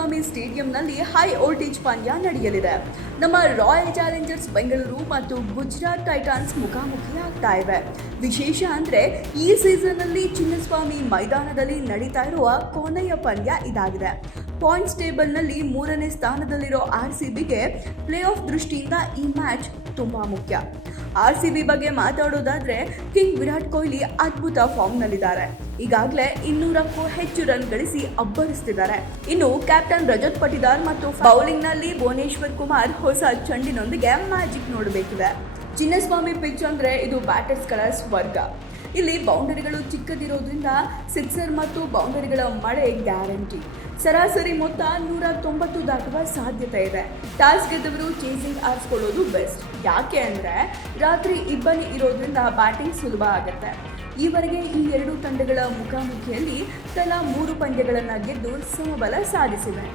Chinnaswamy ಸ್ಟೇಡಿಯಂನಲ್ಲಿ high voltage ಪಂದ್ಯ ನಡೆಯಲಿದೆ. ನಮ್ಮ ರಾಯಲ್ ಚಾಲೆಂಜರ್ಸ್ ಬೆಂಗಳೂರು ಮತ್ತು ಗುಜರಾತ್ ಟೈಟಾನ್ಸ್ ಮುಖಾಮುಖಿ ಆಗ್ತಾ ಇವೆ. ವಿಶೇಷ ಅಂದ್ರೆ ಈ ಸೀಸನ್ನಲ್ಲಿ ಚಿನ್ನಸ್ವಾಮಿ ಮೈದಾನದಲ್ಲಿ ನಡೀತಾ ಇರುವ ಕೊನೆಯ ಪಂದ್ಯ ಇದಾಗಿದೆ. ಪಾಯಿಂಟ್ಸ್ ಟೇಬಲ್ನಲ್ಲಿ 3ನೇ ಸ್ಥಾನದಲ್ಲಿರೋ RCBಗೆ ಪ್ಲೇ ಆಫ್ ದೃಷ್ಟಿಯಿಂದ ಈ ಮ್ಯಾಚ್ ತುಂಬಾ ಮುಖ್ಯ. RCB ಬಗ್ಗೆ ಮಾತಾಡೋದಾದ್ರೆ ಕಿಂಗ್ ವಿರಾಟ್ ಕೊಹ್ಲಿ ಅದ್ಭುತ ಫಾರ್ಮ್ನಲ್ಲಿದ್ದಾರೆ. ಈಗಾಗಲೇ 200ಕ್ಕೂ ಹೆಚ್ಚು ರನ್ ಗಳಿಸಿ ಅಬ್ಬರಿಸ್ತಿದ್ದಾರೆ. ಇನ್ನು ಕ್ಯಾಪ್ಟನ್ ರಜತ್ ಪಟಿದಾರ್ ಮತ್ತು ಬೌಲಿಂಗ್ನಲ್ಲಿ ಭುವನೇಶ್ವರ್ ಕುಮಾರ್ ಹೊಸ ಚೆಂಡಿನೊಂದಿಗೆ ಮ್ಯಾಜಿಕ್ ನೋಡಬೇಕಿದೆ. ಚಿನ್ನಸ್ವಾಮಿ ಪಿಚ್ ಅಂದ್ರೆ ಇದು ಬ್ಯಾಟರ್ಸ್ಗಳ ಸ್ವರ್ಗ. ಇಲ್ಲಿ ಬೌಂಡರಿಗಳು ಚಿಕ್ಕದಿರೋದ್ರಿಂದ ಸಿಕ್ಸರ್ ಮತ್ತು ಬೌಂಡರಿಗಳ ಮಳೆ ಗ್ಯಾರಂಟಿ. ಸರಾಸರಿ ಮೊತ್ತ 190 ದಾಟುವ ಸಾಧ್ಯತೆ ಇದೆ. ಟಾಸ್ ಗೆದ್ದವರು ಚೇಸಿಂಗ್ ಆರಿಸ್ಕೊಳ್ಳೋದು ಬೆಸ್ಟ್. ಯಾಕೆ ಅಂದರೆ ರಾತ್ರಿ ಇಬ್ಬನಿ ಇರೋದ್ರಿಂದ ಬ್ಯಾಟಿಂಗ್ ಸುಲಭ ಆಗುತ್ತೆ. ಈವರೆಗೆ ಈ ಎರಡೂ ತಂಡಗಳ ಮುಖಾಮುಖಿಯಲ್ಲಿ ತಲಾ 3 ಪಂದ್ಯಗಳನ್ನು ಗೆದ್ದು ಸಮಬಲ ಸಾಧಿಸಿವೆ.